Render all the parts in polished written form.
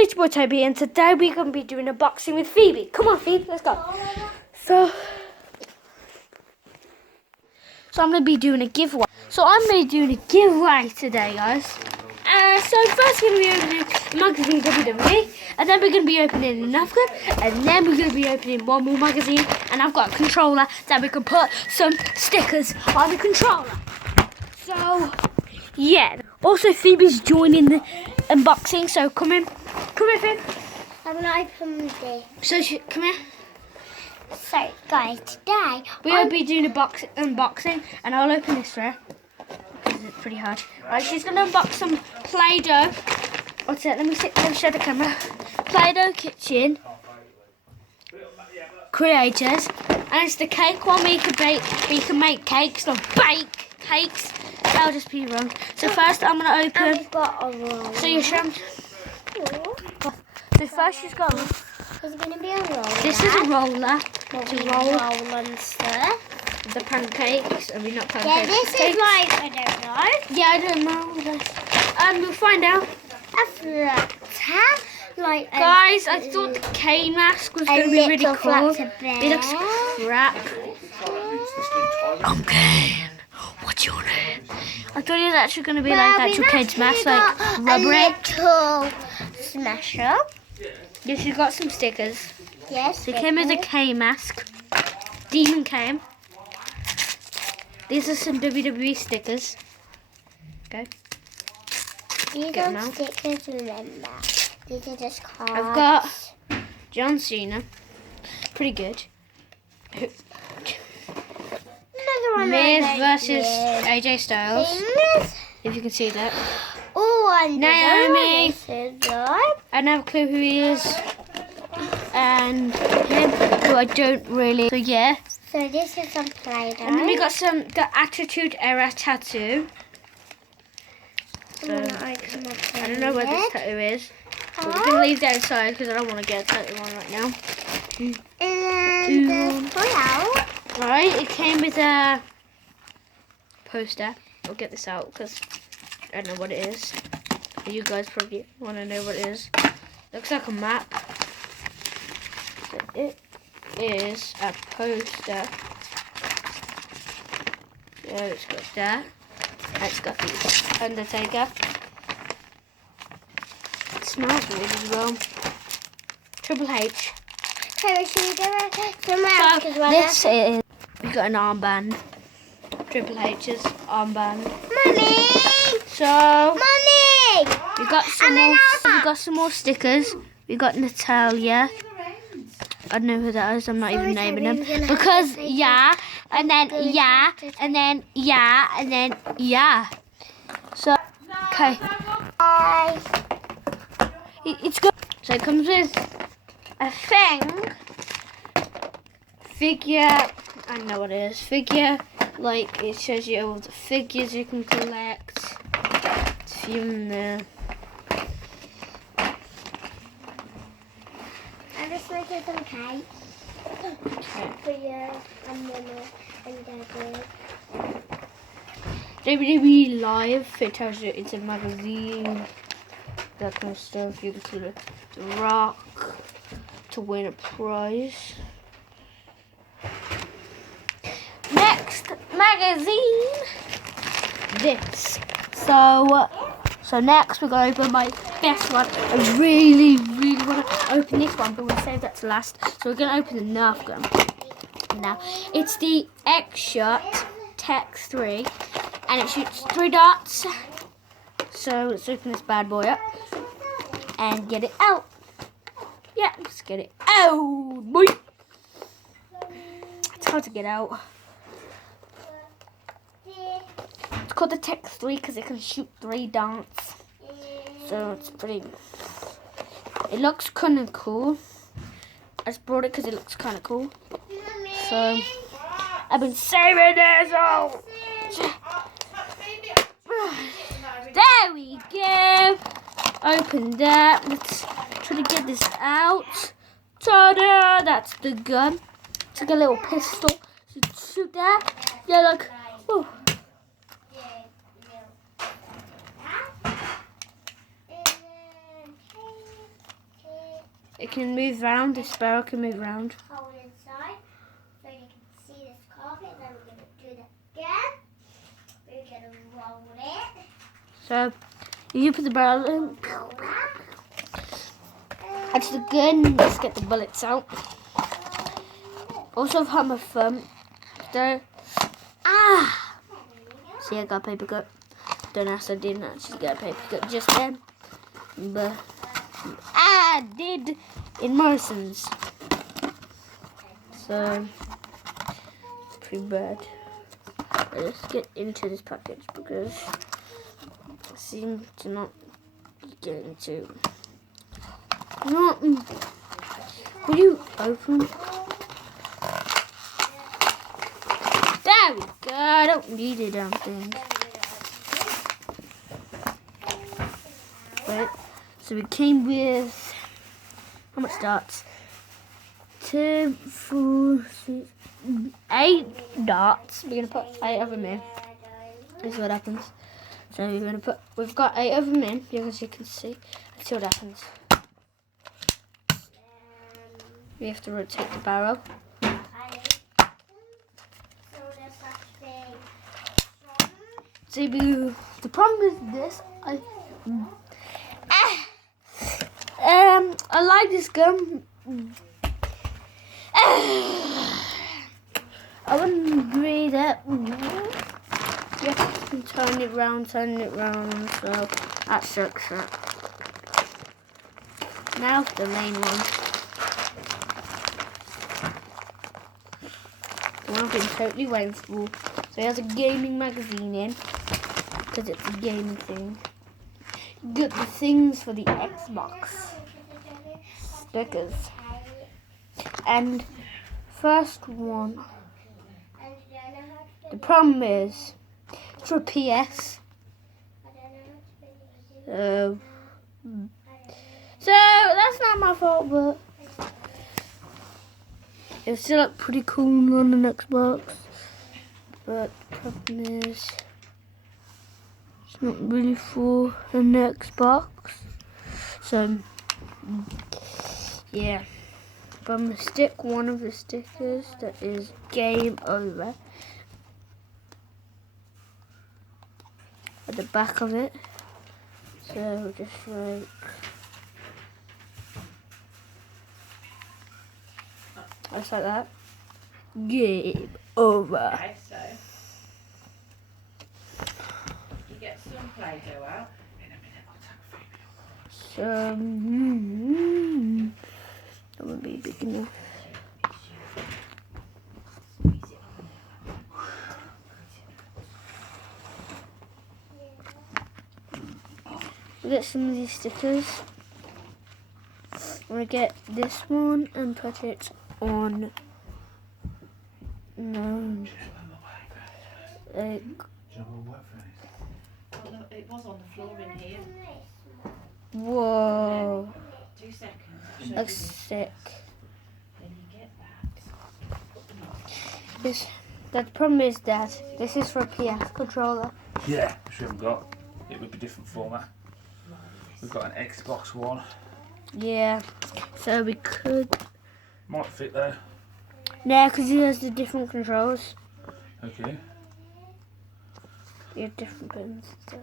It's boy Toby, and today we're going to be doing a boxing with Phoebe. Come on, Phoebe, let's go. So I'm going to be doing a giveaway. So I'm going to be doing a giveaway today, guys. So first we're going to be opening a magazine WWE, and then we're going to be opening another one, and then we're going to be opening one more magazine, and I've got a controller that we can put some stickers on the controller. So yeah. Also Phoebe's joining the unboxing, so come in. Come here, Phoebe. I'm going to open this. So come here. So guys, today We'll be doing a unboxing, and I'll open this for her because it's pretty hard. Right, she's going to unbox some Play-Doh. What's it? Let me show the camera. Play-Doh kitchen creators, and it's the cake one where you can make cakes or bake cakes. That'll just be wrong. So first I'm going to open. and we've got a roll. So you show. So first she's got. There's going to be a roller. This is a roller. What to we roll roll and stuff. the pancakes. I mean, not Yeah, pancakes. this cakes. is like, I don't know, Yeah, I don't know. We'll find out. a flutter. Like Guys, I thought the K mask was going to be really cool. It looks crap. I'm Kane. What's your name? I thought it was actually going to be like actual Kane's mask, like rubbery. A little smash up. Yeah, she's got some stickers. Yes. They came as a K mask. Demon came. These are some WWE stickers. Okay. These Get them are out. stickers, remember. These are just cards. I've got John Cena. Pretty good. Another one Miz I like versus this. AJ Styles. Miz. If you can see that. Oh, and Naomi. this is right. I don't have a clue who he is. And him, who I don't really. So yeah. So this is some Play-Doh. And then we got the Attitude Era tattoo. So, I don't know what this tattoo is. But we're going to leave that inside because I don't want to get a tattoo on right now. And the pull-out. Right, it came with a poster. I'll get this out because I don't know what it is. You guys probably want to know what it is. Looks like a map. So it is a poster. So it's got that. It's got the Undertaker. It smells good as well. Triple H. So should we do it somewhere else as well? This is. We got an armband. Triple H's armband. Mummy! So Mummy! we got some more. We got some more stickers. We got Natalia. I don't know who that is. I'm not even naming them because yeah, and then yeah, and then yeah, and then yeah. So okay, Bye. it's good. So it comes with a thing. Figure. I know what it is. Figure. Like it shows you all the figures you can collect. It's a few in there. I'm just making some cake for you and Mama and Daddy. WWE Live, it tells you it's a magazine, that kind of stuff. You can see the Rock to win a prize. Next magazine, this. So next we're going to open my best one. I really want to open this one, but we'll save that to last. So we're going to open the Nerf gun. Now it's the X-Shot Tech 3. And it shoots 3 dots. So let's open this bad boy up and get it out. Yeah, let's get it out, boy. It's hard to get out. It's called the Tech 3 because it can shoot 3 dots. So it's pretty. It looks kind of cool. I just brought it because it looks kind of cool. So I've been saving this all. There we go. Open that. Let's try to get this out. Ta-da! That's the gun. It's like a little pistol. So shoot that. Yeah, like. Whoa. It can move round. The sparrow can move round. Hold inside so you can see this carpet. Then we're going to do that again. We're going to roll it. So you put the barrel in. Roll that. That's the gun. Let's get the bullets out. Also, I've had my thumb. So, see, I got a paper cut. Don't ask, I didn't actually get a paper cut just then. But I did in Morrison's. So, pretty bad. Let's get into this package because I seem to not get into. Not. Will you open? There we go. I don't need a damn thing. Right. So we came with how much darts? 2, 4, 6, 8 darts. We're gonna put 8 of them in. This is what happens. So we're gonna put. We've got 8 of them in, as you can see. Let's see what happens. We have to rotate the barrel. See, the problem is this. I like this gun. I wouldn't agree that. You have to turn it round, so that sucks. Now the main one. The one I've been totally waiting for. So it has a gaming magazine in, because it's a gaming thing. Got the things for the Xbox. Stickers. And first one. The problem is, it's for a PS. So that's not my fault, but it still look pretty cool on an Xbox. But the problem is, it's not really for an Xbox. So, yeah. But I'm going to stick one of the stickers that is Game Over at the back of it. So, just like just like that. Game Over. Okay, so you get some Play-Doh out. In a minute, I'll take a photo. That would be big enough. We'll get some of these stickers. We'll get this one and put it on. No. Like. Well, it was on the floor in here. Whoa. 2 seconds. Looks sick. Then you get that. The problem is that this is for a PS controller. Yeah, which we haven't got. It would be different format. We've got an Xbox One. Yeah. So we could. Might fit though. No, because it has the different controls. Okay. You have different buttons and stuff.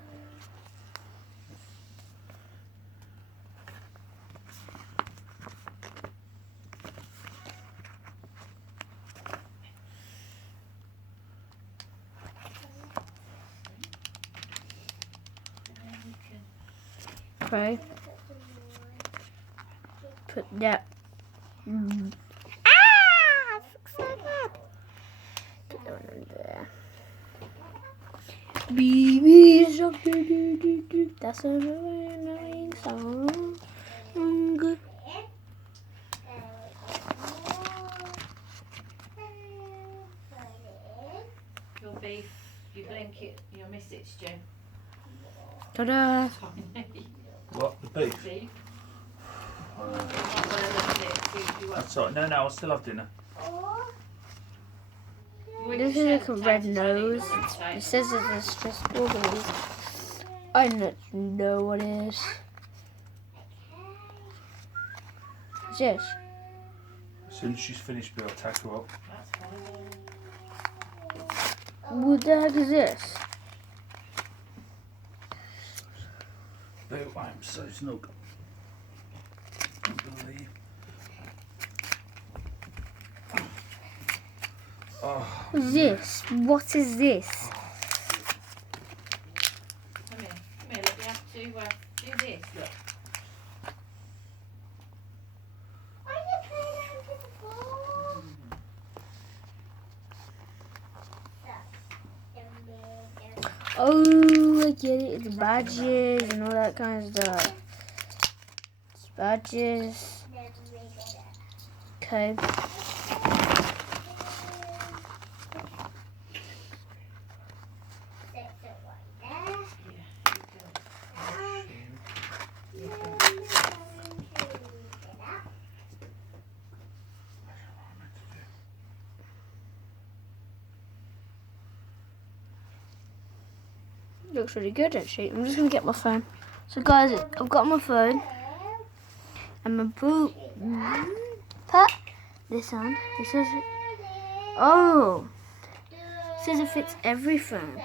Okay. Put that. So bad. Put that one in there. Baby shark, do. That's a very annoying song. Good. Your beef, you blink it, you'll miss it, Stu. Ta-da! What? The beef? Beef. That's all right. No, I'll still have dinner. This is like a red nose. It says it's just strawberries. I don't know what it is. What's this? As soon as she's finished, we'll take her up. That's fine. What the heck is this? Boo, I'm so snug. Can't believe. Oh, This? What is this? Come here. Look, we have to do this. Look. Why are you playing out with the ball? Oh, I get it. It's badges and all that kind of stuff. It's badges. Okay. Looks really good actually. I'm just gonna get my phone. So guys, I've got my phone and my boot. Put this on. It says it. Oh, it says it fits every phone.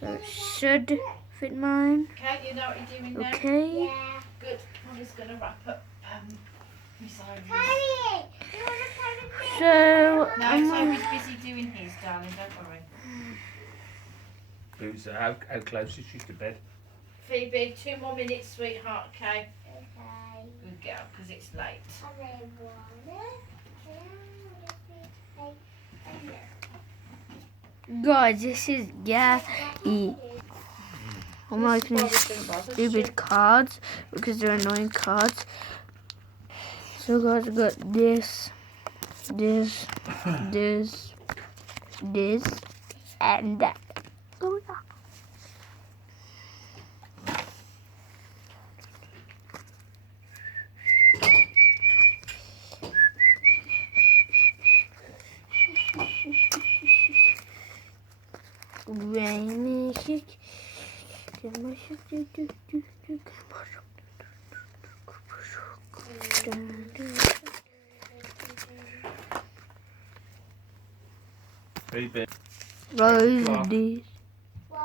So it should fit mine. Okay, you know what you're doing now? Okay. Yeah. Good. I'm just going to wrap up Miss Ivy's. Harry, you want to play with me? So No, I'm Toby's busy doing his, darling. Don't worry. Boo's how close is she to bed? Phoebe, 2 more minutes, sweetheart. Okay. Okay. Good girl, because it's late. And then guys, this is Gabby. I'm opening stupid cards because they're annoying cards. So guys, I got this, and that. Oh, yeah. Baby. Rose Clock. this. what?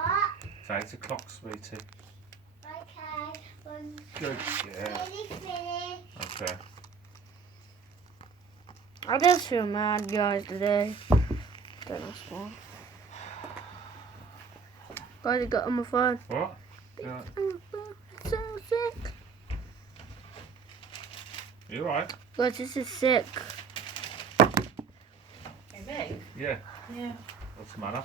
It's 8 o'clock, sweetie. Okay. Good. Yeah. Finish. Okay. I just feel mad, guys, today. Don't know why. Guys, I got on my phone. What? Yeah. So sick. You alright? Guys, this is sick. Hey, me? Yeah. Yeah. What's the matter?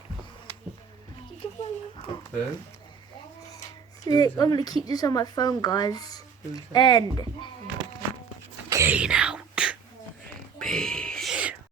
Boo? Sick. I'm gonna keep this on my phone, guys. Who's that? And. Getting out. Peace.